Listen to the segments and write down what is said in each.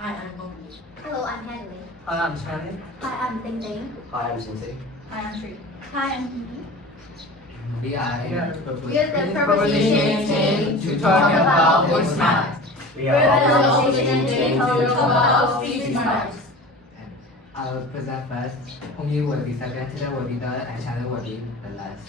Hi, I'm Bobby. Hello, I'm Henry. Hi, I'm Charlie. Hi, I'm Ding Ding. Hi, I'm Sensei. Hi, I'm Sri. Hi, I'm Dee. We are We are the proposition team to talk about book smart. We are the proposition team to talk about street smarts. I will present first. Hongyu will be second, today will be third, and Charlie will be the last.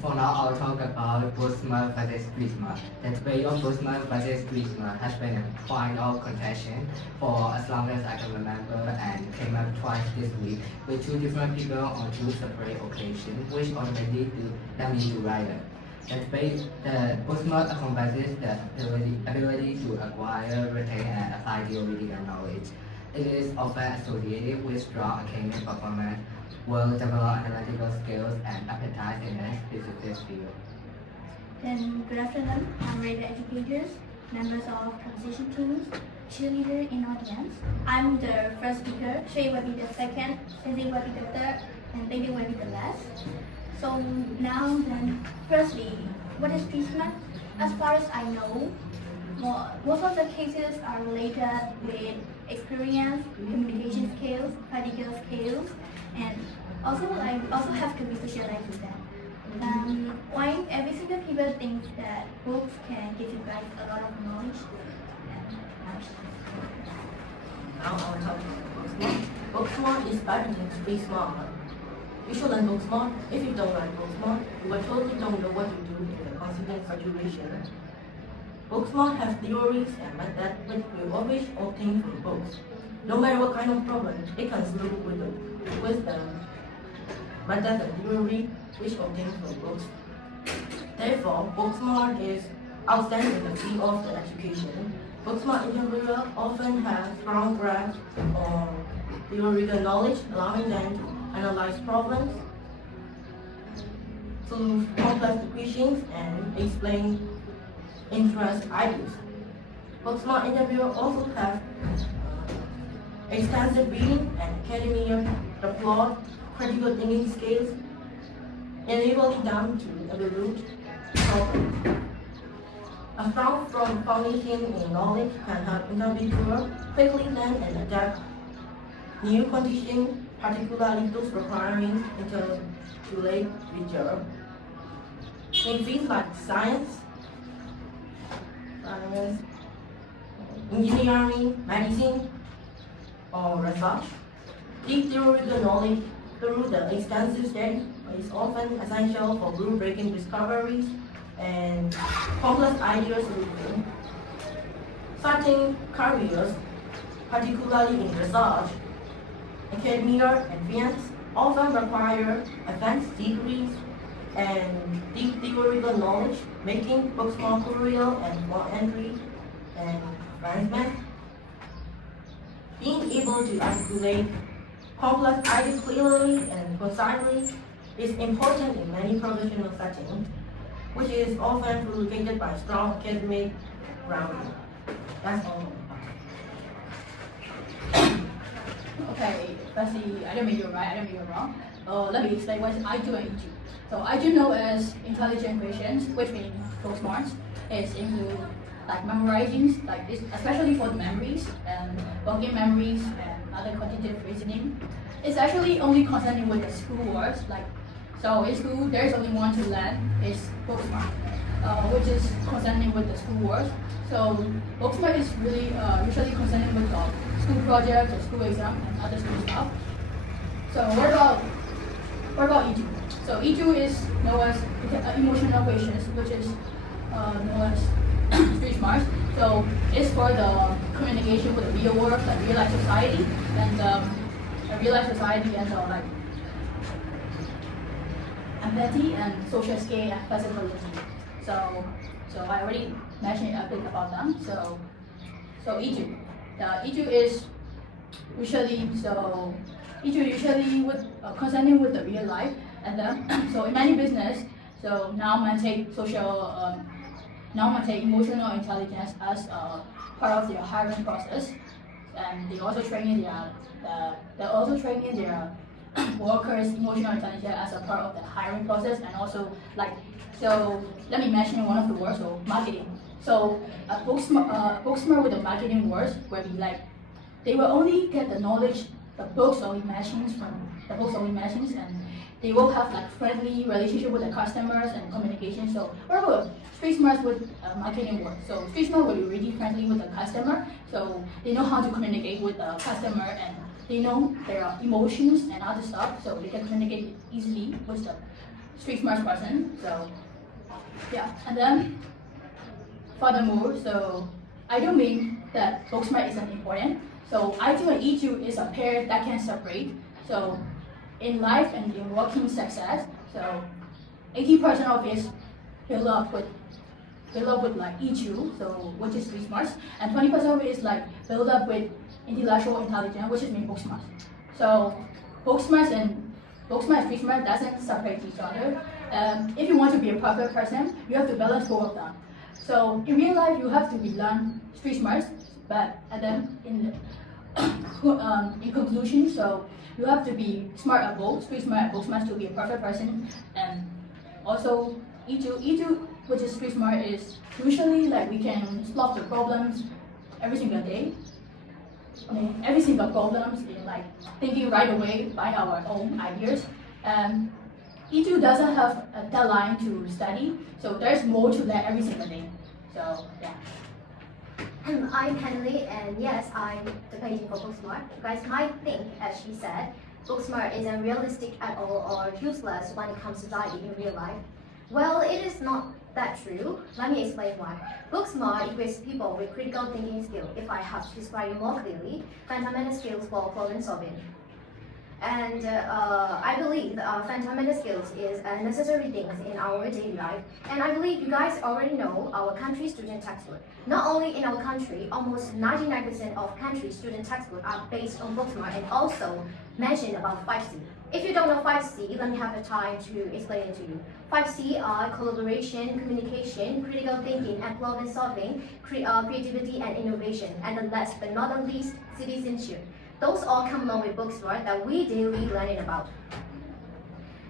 For now, I'll talk about book smart versus street smart. The debate on book smart versus street smart has been a point of contention for as long as I can remember and came up twice this week with two different people on two separate occasions, which ultimately led me to write it. The book smart encompasses the ability to acquire, retain, and apply theoretical knowledge. It is often associated with strong academic performance, well-developed analytical skills, and appetite in a specific field. Then, good afternoon. I'm radio educators, members of transition teams, cheerleader in audience. I'm the first speaker, Shui will be the second, Sensei will be the third, and Ding Ding will be the last. So now then, firstly, what is street smart? As far as I know, most of the cases are related with experience, communication skills, practical skills, and also have to be socialized with them. Why every single people thinks that books can give you guys a lot of knowledge. Now I will talk about book smart. Book smart is better than street smart. You should learn book smart. If you don't learn book smart, you will totally don't know what to do in the consequent situation. Book smart has theories and methods which you always obtain from books. No matter what kind of problem, it can solve with the methods and theory which obtained from books. Therefore, book smart is outstanding in the field of the education. Book smart interviewers often have strong grasp on theoretical knowledge, allowing them to analyze problems, solve complex equations, and explain interest ideas. Book smart interviewers also have extensive reading and academia, applaud, critical thinking skills, enabling them to evaluate problems. A strong foundation in knowledge can help individuals quickly learn and adapt new conditions, particularly those requiring intellectual rigor. In fields like science, engineering, medicine, or research, deep theoretical knowledge through the extensive study is often essential for groundbreaking discoveries and complex ideas solutions. Certain careers, particularly in research, academia, and finance, often require advanced degrees and deep theoretical knowledge, making books more crucial and more entry and advancement. Being able to articulate complex ideas clearly and concisely is important in many professional settings, which is often facilitated by strong academic grounding. That's all. Okay, firstly, I don't mean you're right, I don't mean you're wrong. Let me explain what I do and you do. So I do know as intelligent questions, which means book smarts, is include like memorizing, like especially for the memories and working memories and other quantitative reasoning. It's actually only concerning with the school works, like so in school there's only one to learn is book smart, which is concerning with the school works. So book smart is really usually concerning with the school projects or school exam and other school stuff. So what about EQ? So EQ is known as emotional questions, which is known as street smarts. So it's for the communication with the real world, like real life society, and real life society and like empathy and social scale and flexibility. So I already mentioned a bit about them. So EQ. The EQ is usually with concerning with the real life, and then so in many business, so now man take emotional intelligence as part of their hiring process, and they also training their workers' emotional intelligence as a part of the hiring process, and also like, so let me mention one of the words, so marketing. So book smart with the marketing words will be like, they will only get the knowledge, the books only machines from the books only machines, and they will have like friendly relationship with the customers and communication. So whatever, street smart with marketing work. So street smart will be really friendly with the customer. So they know how to communicate with the customer, and they know their emotions and other stuff. So they can communicate easily with the street smart person. So yeah, and then furthermore, so I don't mean that book smart isn't important. So I2 and E2 is a pair that can separate. So in life and in working success, so 80% of it is built up with like EQ, so which is street smart, and 20% of it is like built up with intellectual intelligence, which is mean book smart. So book smart and street smart doesn't separate each other. If you want to be a perfect person, you have to balance both of them. So in real life, you have to be learn street smart, but and then in conclusion, so you have to be smart at both, street smart and book smart to be a perfect person. And also E2, which is street smart, is usually like we can solve the problems every single day. I mean, every single problems in like thinking right away by our own ideas. And E2 doesn't have a deadline to study, so there's more to learn every single day. So yeah. I'm Henley, and yes, I'm the patient for Booksmart. You guys might think, as she said, Booksmart isn't realistic at all or useless when it comes to studying in real life. Well, it is not that true. Let me explain why. Booksmart equips people with critical thinking skill. If I have to describe it more clearly, fundamental skills for problem solving. And I believe fundamental skills is a necessary thing in our daily life. And I believe you guys already know our country student textbook. Not only in our country, almost 99% of country student textbook are based on Booksmart and also mention about 5C. If you don't know 5C, let me have the time to explain it to you. 5C are collaboration, communication, critical thinking, and problem solving, creativity and innovation, and the last but not the least, citizenship. Those all come along with Booksmart that we daily learning about.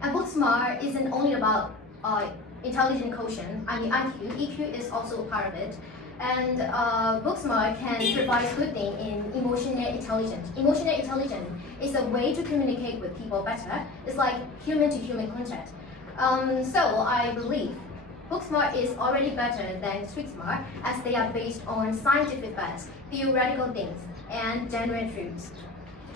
And Booksmart isn't only about intelligent quotient. I mean IQ, EQ is also a part of it. And Booksmart can provide good thing in emotional intelligence. Emotional intelligence is a way to communicate with people better. It's like human-to-human contact. So I believe Booksmart is already better than StreetSmart as they are based on scientific facts, theoretical things, and general truths.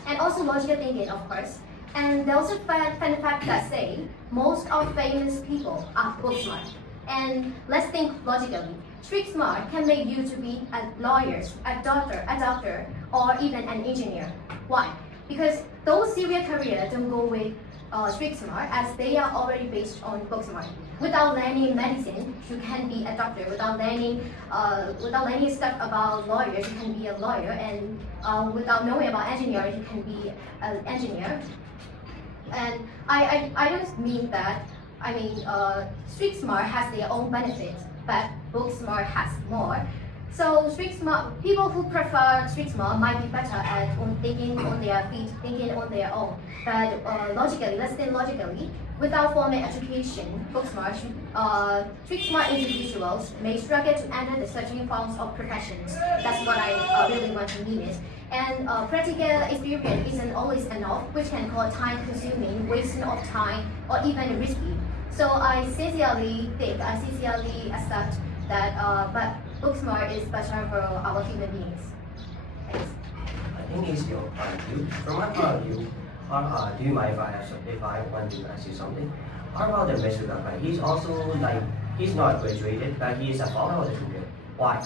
And also logical thinking, of course. And there's a fun fact that say most of famous people are Booksmart. And let's think logically. Street smart can make you to be a lawyer, a doctor, or even an engineer. Why? Because those serious careers don't go with street smart as they are already based on book smart. Without learning medicine, you can be a doctor. Without learning stuff about lawyers, you can be a lawyer. And without knowing about engineering, you can be an engineer. And I don't mean that. I mean, street smart has their own benefits, but book smart has more. So street smart people who prefer street smart might be better at thinking on their feet, thinking on their own. But logically, let's think logically. Without formal education, book smart, street smart individuals may struggle to enter the searching forms of professions. That's what I really want to mean it. And practical experience isn't always enough, which can cause time-consuming, wasting of time, or even risky. So I sincerely accept that, but Booksmart is better for our human beings. Thanks. I think it's your point of view. From my point of view, do you mind if I want to ask you something? How about the Mr. Guy? He's also like, he's not graduated, but he is a follower of the student. Why?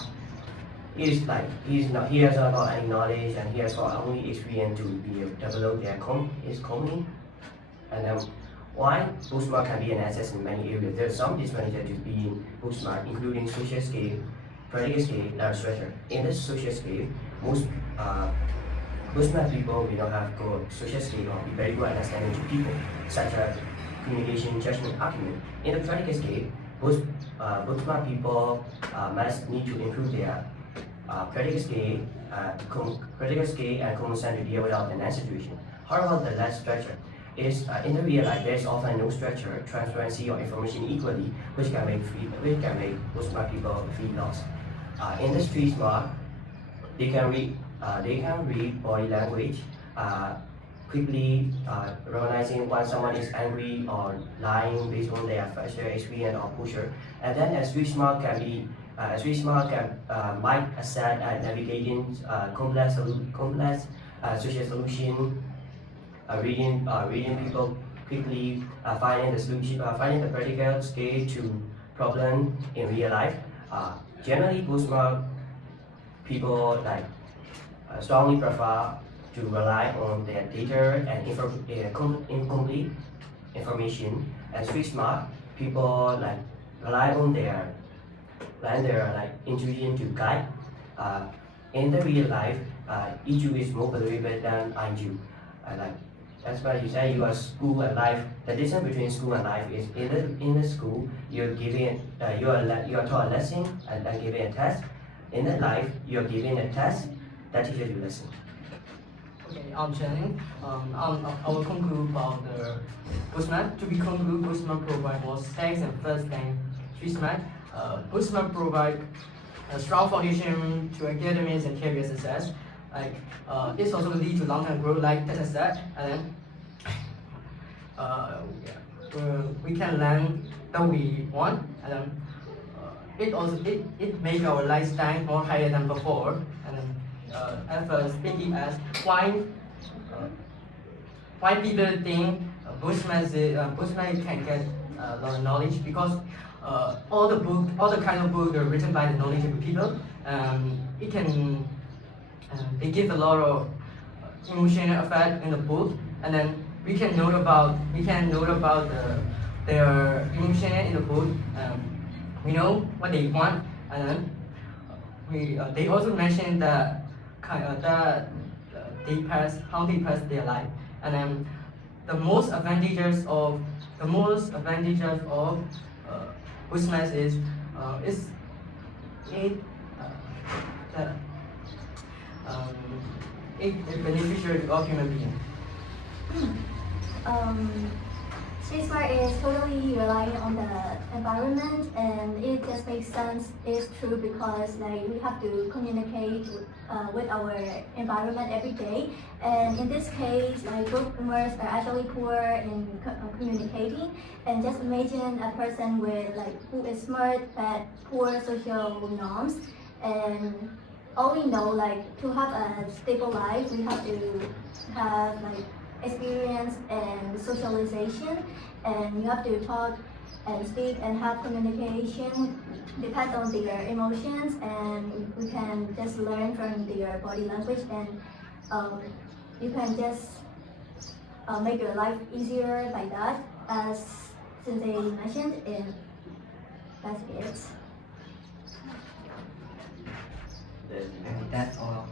He has not got any knowledge, and he has got only experience to develop his company. And then why Booksmart can be an asset in many areas. There are some disadvantages to being Booksmart, including social scale, practical scale, and structure. In this social scale, most Booksmart people will not have good social scale or be very good understanding to people, such as communication, judgment, argument. In the practical scale, Booksmart people must need to improve their critical scale and common sense to deal with the situation. How about the last structure? is in the real life, there is often no structure, transparency, or information equally, which can make book smart people feel lost. In the street smart, they can read body language quickly, recognizing when someone is angry or lying based on their facial experience or posture. And then a street smart might assess navigating complex social solution, reading people quickly, finding the solution, finding the practical scale to problem in real life. Generally, book smart people strongly prefer to rely on their data and incomplete information. And street smart people rely on their intuition to guide. In the real life, EQ is more valuable than IQ. That's why you say you are school and life. The difference between school and life is in the school you're given you are taught a lesson and then given a test. In the life you're given a test that teaches you lesson. Okay, I'm Channing. I will conclude about the Bookmap. To be concluded, Bookmap provide more stakes and first thing street smart. Bookmap provide a strong foundation to academics and career success. This also lead to long-term growth, like Tessa said, and then we can learn that we want, and then it make our lifestyle more higher than before, and then at first thinking as why people think Bookmap can get a lot of knowledge because all the kind of books are written by the knowledgeable people. It can they give a lot of emotional effect in the book, and then we can note about their emotion in the book. We know what they want, and then they also mention that they pass how they pass their life, and then the most advantages of Bookmap is it beneficial of human being. Street smart is totally relying on the environment, and it just makes sense. It's true because we have to communicate with our environment every day, and in this case, bookworms are actually poor in communicating. And just imagine a person with who is smart but poor social norms, and all we know to have a stable life, we have to have experience and socialization, and you have to talk and speak and have communication depend on their emotions, and we can just learn from their body language, and you can just make your life easier like that, as since they mentioned, and that's it. And that's all.